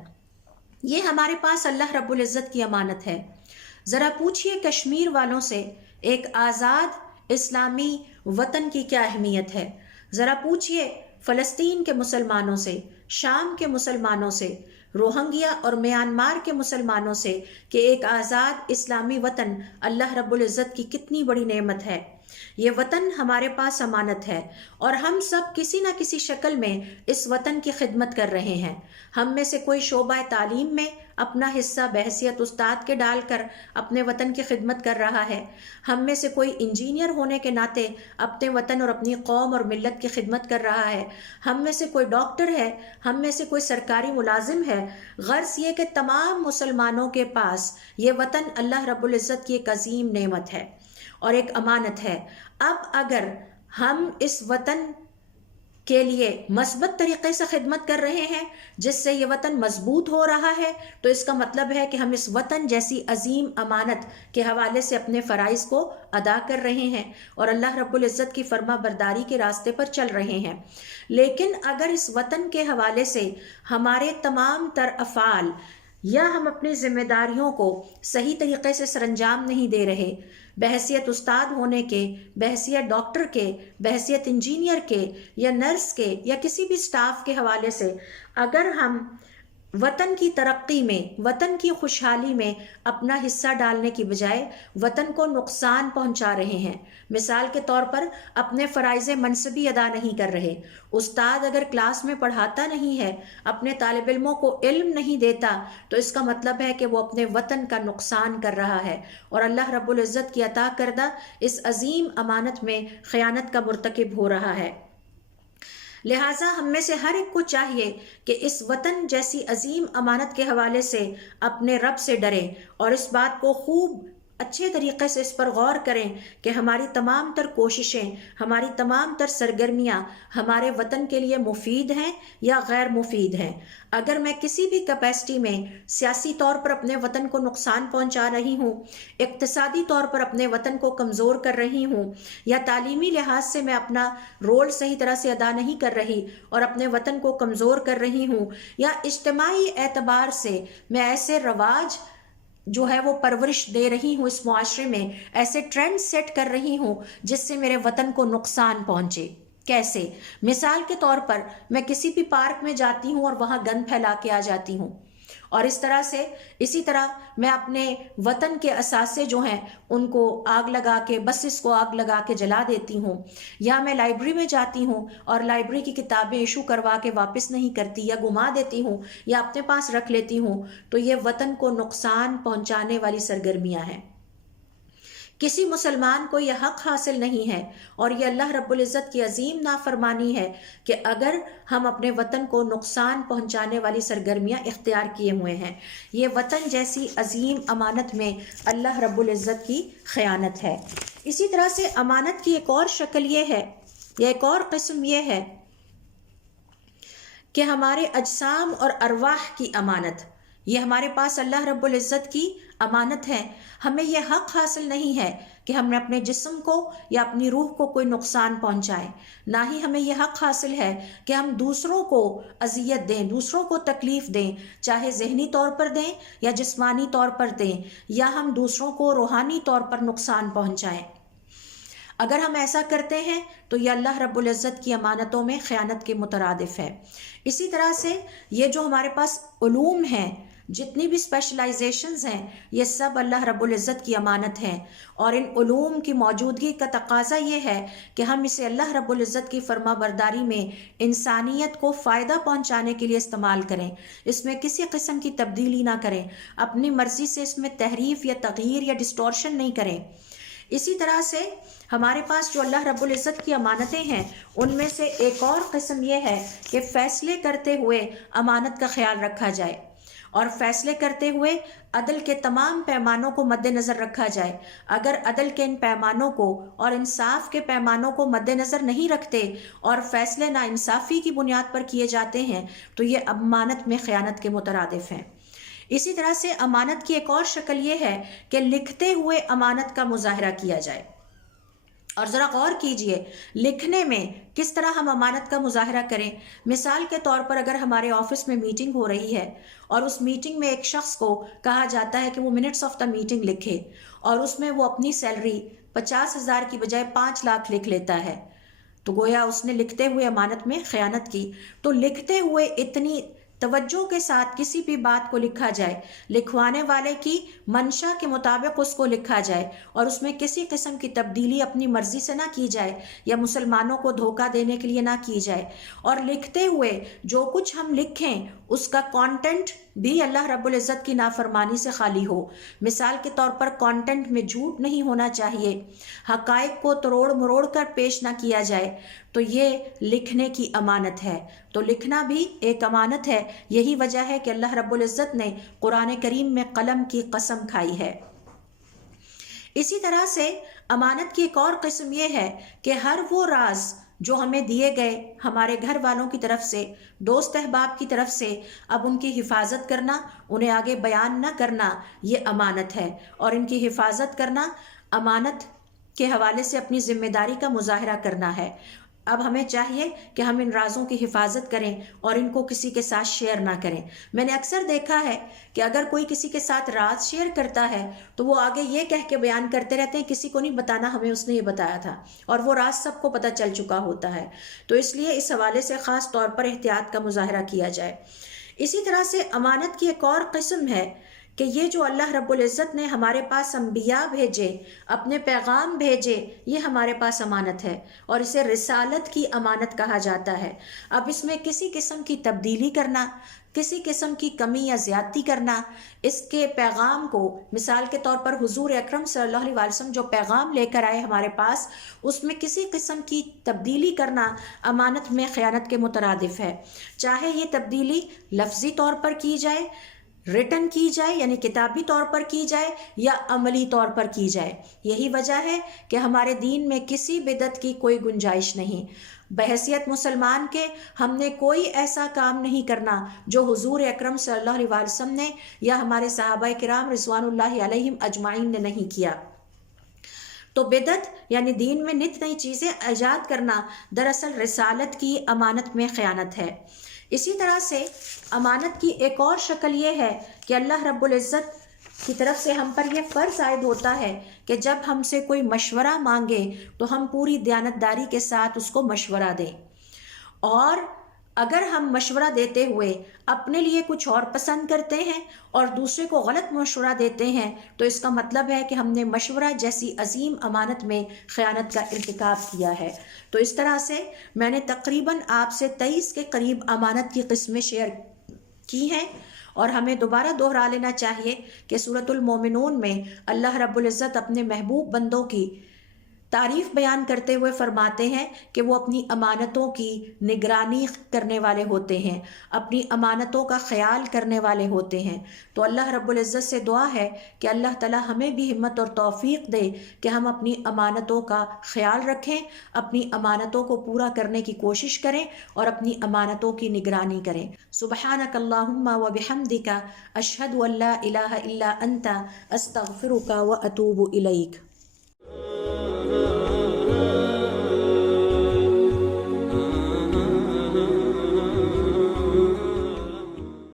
یہ ہمارے پاس اللہ رب العزت کی امانت ہے۔ ذرا پوچھئے کشمیر والوں سے ایک آزاد اسلامی وطن کی کیا اہمیت ہے، ذرا پوچھئے فلسطین کے مسلمانوں سے، شام کے مسلمانوں سے، روہنگیا اور میانمار کے مسلمانوں سے کہ ایک آزاد اسلامی وطن اللہ رب العزت کی کتنی بڑی نعمت ہے۔ یہ وطن ہمارے پاس امانت ہے اور ہم سب کسی نہ کسی شکل میں اس وطن کی خدمت کر رہے ہیں۔ ہم میں سے کوئی شعبہ تعلیم میں اپنا حصہ بحیثیت استاد کے ڈال کر اپنے وطن کی خدمت کر رہا ہے، ہم میں سے کوئی انجینئر ہونے کے ناطے اپنے وطن اور اپنی قوم اور ملت کی خدمت کر رہا ہے، ہم میں سے کوئی ڈاکٹر ہے، ہم میں سے کوئی سرکاری ملازم ہے۔ غرض یہ کہ تمام مسلمانوں کے پاس یہ وطن اللہ رب العزت کی ایک عظیم نعمت ہے اور ایک امانت ہے۔ اب اگر ہم اس وطن کے لیے مثبت طریقے سے خدمت کر رہے ہیں جس سے یہ وطن مضبوط ہو رہا ہے، تو اس کا مطلب ہے کہ ہم اس وطن جیسی عظیم امانت کے حوالے سے اپنے فرائض کو ادا کر رہے ہیں اور اللہ رب العزت کی فرما برداری کے راستے پر چل رہے ہیں۔ لیکن اگر اس وطن کے حوالے سے ہمارے تمام تر افعال یا ہم اپنی ذمہ داریوں کو صحیح طریقے سے سر انجام نہیں دے رہے، بحیثیت استاد ہونے کے، بحیثیت ڈاکٹر کے، بحیثیت انجینئر کے یا نرس کے یا کسی بھی سٹاف کے حوالے سے اگر ہم وطن کی ترقی میں، وطن کی خوشحالی میں اپنا حصہ ڈالنے کی بجائے وطن کو نقصان پہنچا رہے ہیں، مثال کے طور پر اپنے فرائض منصبی ادا نہیں کر رہے، استاد اگر کلاس میں پڑھاتا نہیں ہے، اپنے طالب علموں کو علم نہیں دیتا، تو اس کا مطلب ہے کہ وہ اپنے وطن کا نقصان کر رہا ہے اور اللہ رب العزت کی عطا کردہ اس عظیم امانت میں خیانت کا مرتکب ہو رہا ہے۔ لہٰذا ہم میں سے ہر ایک کو چاہیے کہ اس وطن جیسی عظیم امانت کے حوالے سے اپنے رب سے ڈریں اور اس بات کو خوب اچھے طریقے سے اس پر غور کریں کہ ہماری تمام تر کوششیں، ہماری تمام تر سرگرمیاں ہمارے وطن کے لیے مفید ہیں یا غیر مفید ہیں۔ اگر میں کسی بھی کیپیسٹی میں سیاسی طور پر اپنے وطن کو نقصان پہنچا رہی ہوں، اقتصادی طور پر اپنے وطن کو کمزور کر رہی ہوں، یا تعلیمی لحاظ سے میں اپنا رول صحیح طرح سے ادا نہیں کر رہی اور اپنے وطن کو کمزور کر رہی ہوں، یا اجتماعی اعتبار سے میں ایسے رواج جو ہے وہ پرورش دے رہی ہوں اس معاشرے میں، ایسے ٹرینڈ سیٹ کر رہی ہوں جس سے میرے وطن کو نقصان پہنچے۔ کیسے؟ مثال کے طور پر میں کسی بھی پارک میں جاتی ہوں اور وہاں گند پھیلا کے آ جاتی ہوں، اور اسی طرح میں اپنے وطن کے اثاثے جو ہیں ان کو آگ لگا کے، بسز کو آگ لگا کے جلا دیتی ہوں، یا میں لائبریری میں جاتی ہوں اور لائبریری کی کتابیں ایشو کروا کے واپس نہیں کرتی یا گما دیتی ہوں یا اپنے پاس رکھ لیتی ہوں، تو یہ وطن کو نقصان پہنچانے والی سرگرمیاں ہیں۔ کسی مسلمان کو یہ حق حاصل نہیں ہے اور یہ اللہ رب العزت کی عظیم نافرمانی ہے کہ اگر ہم اپنے وطن کو نقصان پہنچانے والی سرگرمیاں اختیار کیے ہوئے ہیں۔ یہ وطن جیسی عظیم امانت میں اللہ رب العزت کی خیانت ہے۔ اسی طرح سے امانت کی ایک اور شکل یہ ہے، یا ایک اور قسم یہ ہے کہ ہمارے اجسام اور ارواح کی امانت، یہ ہمارے پاس اللہ رب العزت کی امانت ہے۔ ہمیں یہ حق حاصل نہیں ہے کہ ہم نے اپنے جسم کو یا اپنی روح کو کوئی نقصان پہنچائے، نہ ہی ہمیں یہ حق حاصل ہے کہ ہم دوسروں کو اذیت دیں، دوسروں کو تکلیف دیں، چاہے ذہنی طور پر دیں یا جسمانی طور پر دیں، یا ہم دوسروں کو روحانی طور پر نقصان پہنچائیں۔ اگر ہم ایسا کرتے ہیں تو یہ اللہ رب العزت کی امانتوں میں خیانت کے مترادف ہے۔ اسی طرح سے یہ جو ہمارے پاس علوم ہیں، جتنی بھی اسپیشلائزیشنز ہیں، یہ سب اللہ رب العزت کی امانت ہیں، اور ان علوم کی موجودگی کا تقاضا یہ ہے کہ ہم اسے اللہ رب العزت کی فرما برداری میں انسانیت کو فائدہ پہنچانے کے لیے استعمال کریں، اس میں کسی قسم کی تبدیلی نہ کریں، اپنی مرضی سے اس میں تحریف یا تغییر یا ڈسٹورشن نہیں کریں۔ اسی طرح سے ہمارے پاس جو اللہ رب العزت کی امانتیں ہیں، ان میں سے ایک اور قسم یہ ہے کہ فیصلے کرتے ہوئے امانت کا خیال رکھا جائے، اور فیصلے کرتے ہوئے عدل کے تمام پیمانوں کو مد نظر رکھا جائے۔ اگر عدل کے ان پیمانوں کو اور انصاف کے پیمانوں کو مد نظر نہیں رکھتے اور فیصلے ناانصافی کی بنیاد پر کیے جاتے ہیں تو یہ امانت میں خیانت کے مترادف ہیں۔ اسی طرح سے امانت کی ایک اور شکل یہ ہے کہ لکھتے ہوئے امانت کا مظاہرہ کیا جائے، اور ذرا غور کیجئے لکھنے میں کس طرح ہم امانت کا مظاہرہ کریں۔ مثال کے طور پر اگر ہمارے آفس میں میٹنگ ہو رہی ہے اور اس میٹنگ میں ایک شخص کو کہا جاتا ہے کہ وہ منٹس آف دا میٹنگ لکھے، اور اس میں وہ اپنی سیلری 50,000 کی بجائے 5 لاکھ لکھ لیتا ہے، تو گویا اس نے لکھتے ہوئے امانت میں خیانت کی۔ تو لکھتے ہوئے اتنی توجہ کے ساتھ کسی بھی بات کو لکھا جائے، لکھوانے والے کی منشا کے مطابق اس کو لکھا جائے، اور اس میں کسی قسم کی تبدیلی اپنی مرضی سے نہ کی جائے یا مسلمانوں کو دھوکہ دینے کے لیے نہ کی جائے، اور لکھتے ہوئے جو کچھ ہم لکھیں اس کا کانٹینٹ بھی اللہ رب العزت کی نافرمانی سے خالی ہو۔ مثال کے طور پر کانٹینٹ میں جھوٹ نہیں ہونا چاہیے، حقائق کو توڑ مروڑ کر پیش نہ کیا جائے، تو یہ لکھنے کی امانت ہے۔ تو لکھنا بھی ایک امانت ہے، یہی وجہ ہے کہ اللہ رب العزت نے قرآن کریم میں قلم کی قسم کھائی ہے۔ اسی طرح سے امانت کی ایک اور قسم یہ ہے کہ ہر وہ راز جو ہمیں دیے گئے ہمارے گھر والوں کی طرف سے، دوست احباب کی طرف سے، اب ان کی حفاظت کرنا، انہیں آگے بیان نہ کرنا، یہ امانت ہے، اور ان کی حفاظت کرنا امانت کے حوالے سے اپنی ذمہ داری کا مظاہرہ کرنا ہے۔ اب ہمیں چاہیے کہ ہم ان رازوں کی حفاظت کریں اور ان کو کسی کے ساتھ شیئر نہ کریں۔ میں نے اکثر دیکھا ہے کہ اگر کوئی کسی کے ساتھ راز شیئر کرتا ہے تو وہ آگے یہ کہہ کے بیان کرتے رہتے ہیں کسی کو نہیں بتانا، ہمیں اس نے یہ بتایا تھا، اور وہ راز سب کو پتہ چل چکا ہوتا ہے۔ تو اس لیے اس حوالے سے خاص طور پر احتیاط کا مظاہرہ کیا جائے۔ اسی طرح سے امانت کی ایک اور قسم ہے کہ یہ جو اللہ رب العزت نے ہمارے پاس انبیاء بھیجے، اپنے پیغام بھیجے، یہ ہمارے پاس امانت ہے، اور اسے رسالت کی امانت کہا جاتا ہے۔ اب اس میں کسی قسم کی تبدیلی کرنا، کسی قسم کی کمی یا زیادتی کرنا، اس کے پیغام کو، مثال کے طور پر حضور اکرم صلی اللہ علیہ وسلم جو پیغام لے کر آئے ہمارے پاس، اس میں کسی قسم کی تبدیلی کرنا امانت میں خیانت کے مترادف ہے، چاہے یہ تبدیلی لفظی طور پر کی جائے، ریٹن کی جائے یعنی کتابی طور پر کی جائے، یا عملی طور پر کی جائے۔ یہی وجہ ہے کہ ہمارے دین میں کسی بدعت کی کوئی گنجائش نہیں۔ بحیثیت مسلمان کے ہم نے کوئی ایسا کام نہیں کرنا جو حضور اکرم صلی اللہ علیہ وسلم نے یا ہمارے صحابہ کرام رضوان اللہ علیہم اجمعین نے نہیں کیا۔ تو بدعت یعنی دین میں نت نئی چیزیں ایجاد کرنا دراصل رسالت کی امانت میں خیانت ہے۔ اسی طرح سے امانت کی ایک اور شکل یہ ہے کہ اللہ رب العزت کی طرف سے ہم پر یہ فرض عائد ہوتا ہے کہ جب ہم سے کوئی مشورہ مانگے تو ہم پوری دیانتداری کے ساتھ اس کو مشورہ دیں، اور اگر ہم مشورہ دیتے ہوئے اپنے لیے کچھ اور پسند کرتے ہیں اور دوسرے کو غلط مشورہ دیتے ہیں تو اس کا مطلب ہے کہ ہم نے مشورہ جیسی عظیم امانت میں خیانت کا ارتکاب کیا ہے۔ تو اس طرح سے میں نے تقریباً آپ سے 23 کے قریب امانت کی قسمیں شیئر کی ہیں، اور ہمیں دوبارہ دوہرا لینا چاہیے کہ سورۃ المومنون میں اللہ رب العزت اپنے محبوب بندوں کی تعریف بیان کرتے ہوئے فرماتے ہیں کہ وہ اپنی امانتوں کی نگرانی کرنے والے ہوتے ہیں، اپنی امانتوں کا خیال کرنے والے ہوتے ہیں۔ تو اللہ رب العزت سے دعا ہے کہ اللہ تعالی ہمیں بھی ہمت اور توفیق دے کہ ہم اپنی امانتوں کا خیال رکھیں، اپنی امانتوں کو پورا کرنے کی کوشش کریں اور اپنی امانتوں کی نگرانی کریں۔ سبحانک اللہم و بحمدک، اشہد ان لا الہ الا انت، استغفرک و اتوب الیک۔